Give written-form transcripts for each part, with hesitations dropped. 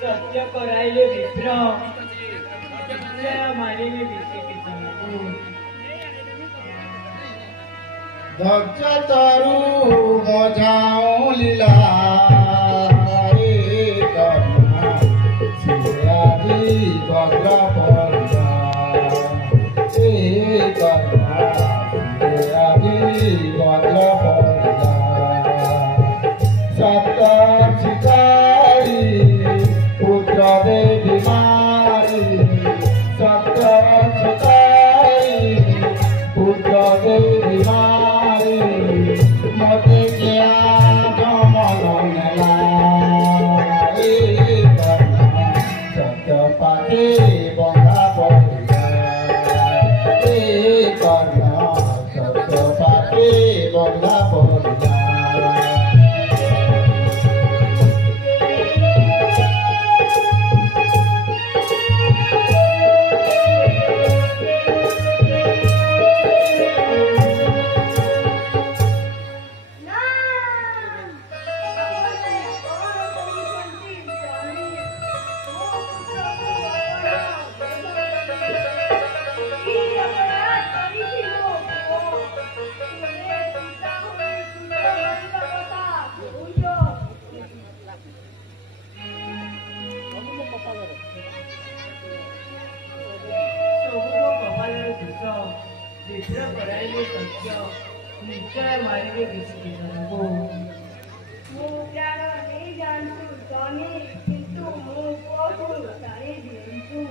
सत्य कराइले विप्र मारिले विषय किसनकु दक्ष तरु मजाऊ लीला रे कर्मा सियादी वज्र पर्दा हे कर्मा सियादी वज्र पर्दा सत्य शिकारी पुत्र देवी मारी सत्य शिकारी पुत्र देवी मारी मते क्या जमन नेला ए कर्मा सत्य पाके बंधा पड़िया ए कर्मा सत्य पाके बंधा पड़िया विप्र कराइले सत्य निश्चय मारिले विषय किसनकु मु प्राण नहीं जानतु स्वामी किंतु मु को जानी दियंतु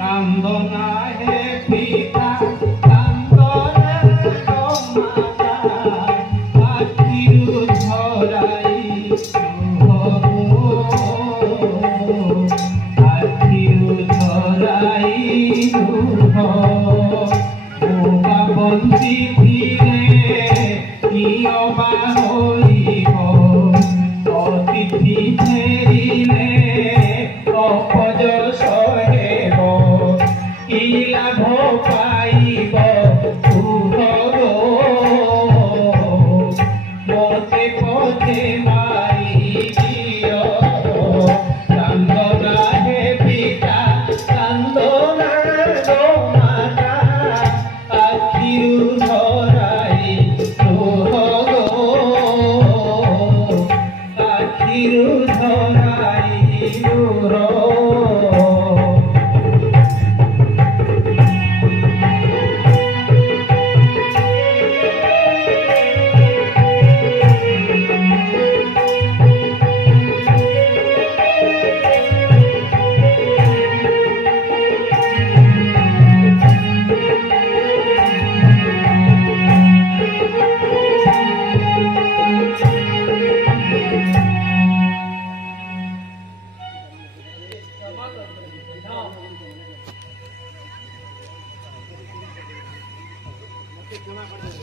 कांदना है पिता कांदना माता आखिरु झराई आखिरु झराई बोबा बंसी धीरे कियबा होइब अतिथि फेरी পথে পথে মারি দিও কান্দনা হে পিতা কান্দনা গো মাতা আখিরু ধরাই লুহ গো আখিরু ধরাই লুহ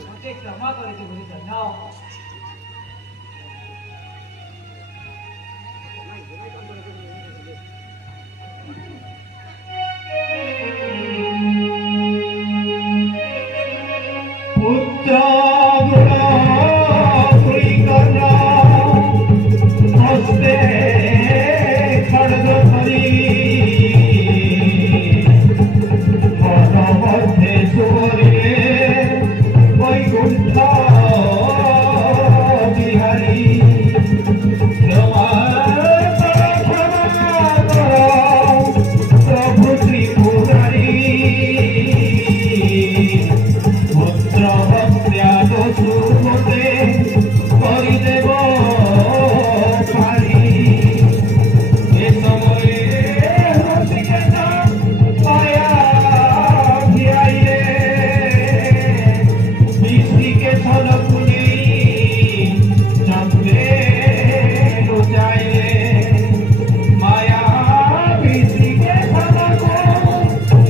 ମୋତେ କ୍ଷମା କରିଛି ବୋଲି ଧନ୍ୟ পুত্র গুণ দুই কর্ণ হস্তে খড়গ ধরি বন মধ্যে সুরে বৈকুণ্ঠ বিহারী প্রভু ত্রিপুরারী পুত্র হত্যা দোষু মতে করিদেব পারি এ সময়ে হসিকেশ মায়া ভিয়াইলে ঋষিকেশ নকুনি চক্রে লুচাইলে মায়া ঋষিকেশ নকু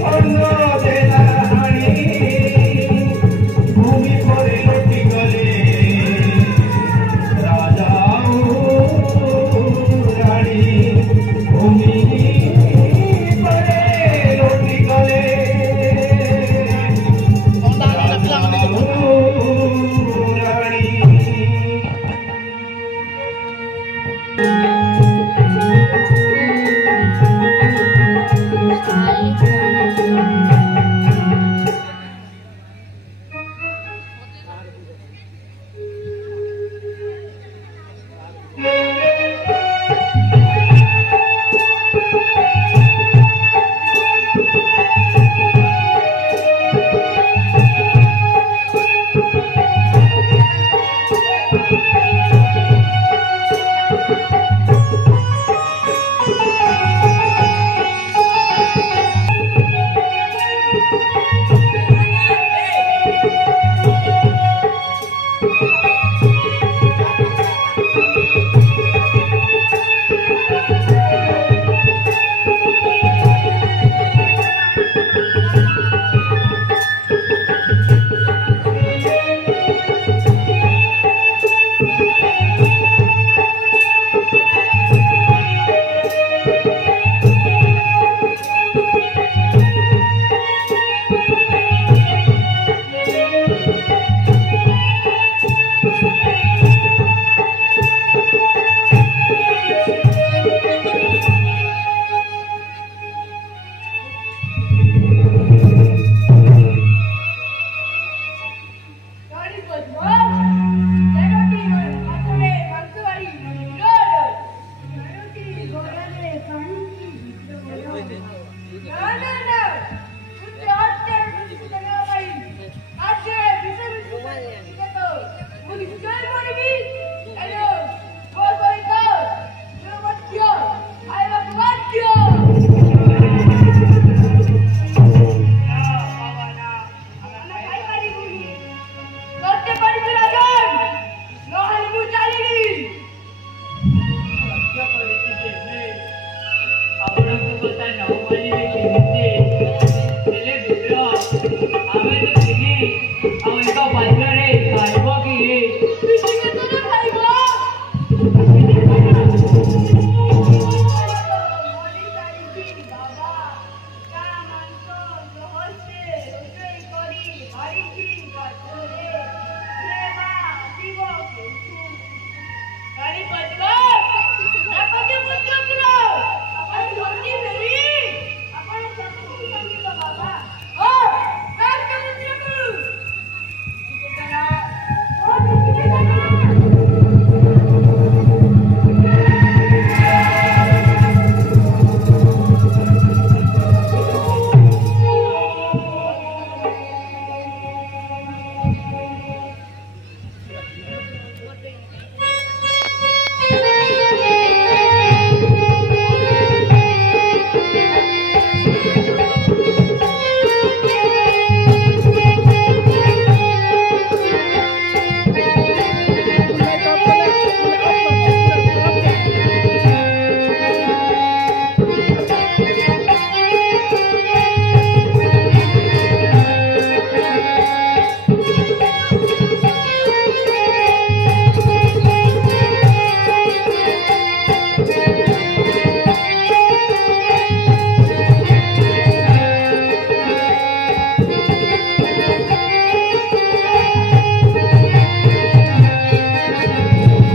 অন্য দেনা হারি ভূমি পরে লুটি গলে রাজা রানী ভূমি পরে লুটি গলে রাজা রানী